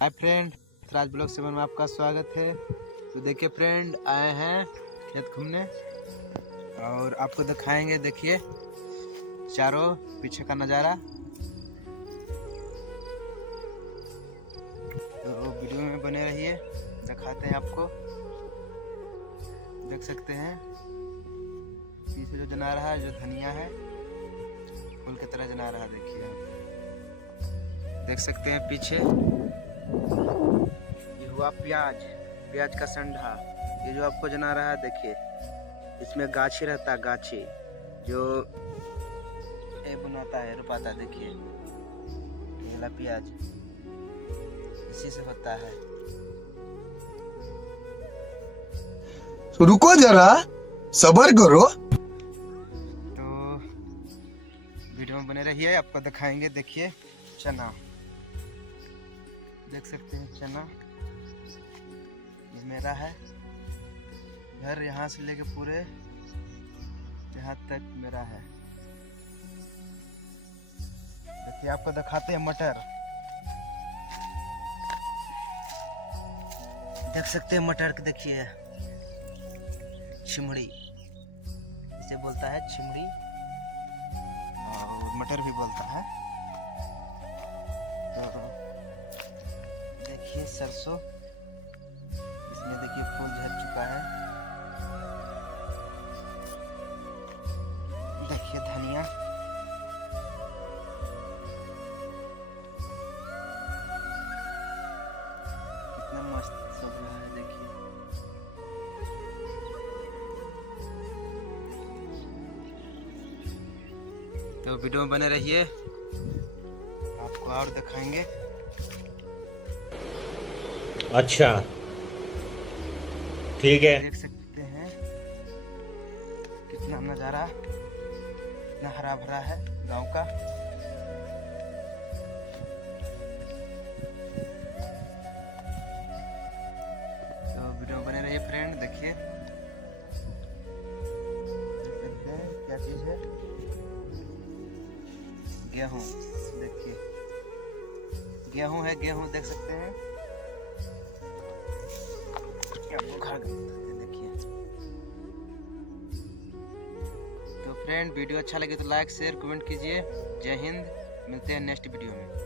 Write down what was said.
Hi friend, राज blog 7 में आपका स्वागत है। तो देखिए फ्रेंड, आए हैं खेत घूमने और आपको दिखाएंगे। देखिए चारों पीछे का नज़ारा। तो वीडियो में बने रहिए, दिखाते हैं आपको। देख सकते हैं पीछे जो जना रहा है, जो धनिया है, फूल की तरह जना रहा है। देखिए आप देख सकते हैं पीछे ये हुआ प्याज का संडा। ये जो आपको जना रहा है, देखिए इसमें गाछी रहता है, गाछी जो ये बनाता है, रुपाता है। देखिए ये वाला प्याज इसी से होता है। रुको जरा, सब्र करो। तो वीडियो में बने रहिए, आपको दिखाएंगे। देखिए चना, देख सकते हैं चना ये मेरा है। घर यहाँ से लेके पूरे यहाँ तक मेरा है। देखिए आपको दिखाते हैं मटर। देख सकते हैं मटर के, देखिए छिमड़ी इसे बोलता है, छिमड़ी और मटर भी बोलता है। तो देखिए सरसों, इसमें देखिए फूल झड़ चुका है। देखिए धनिया, कितना मस्त सब रहा है। देखिए तो वीडियो में बने रहिए, आपको और दिखाएंगे। अच्छा ठीक है। देख सकते हैं कितना नज़ारा, कितना हरा भरा है गांव का। तो वीडियो में बने रहिए फ्रेंड। देखिए क्या चीज़ है, गेहूँ। देखिए गेहूँ है, गेहूँ देख सकते हैं। देखिए तो फ्रेंड, वीडियो अच्छा लगे तो लाइक शेयर कमेंट कीजिए। जय हिंद, मिलते हैं नेक्स्ट वीडियो में।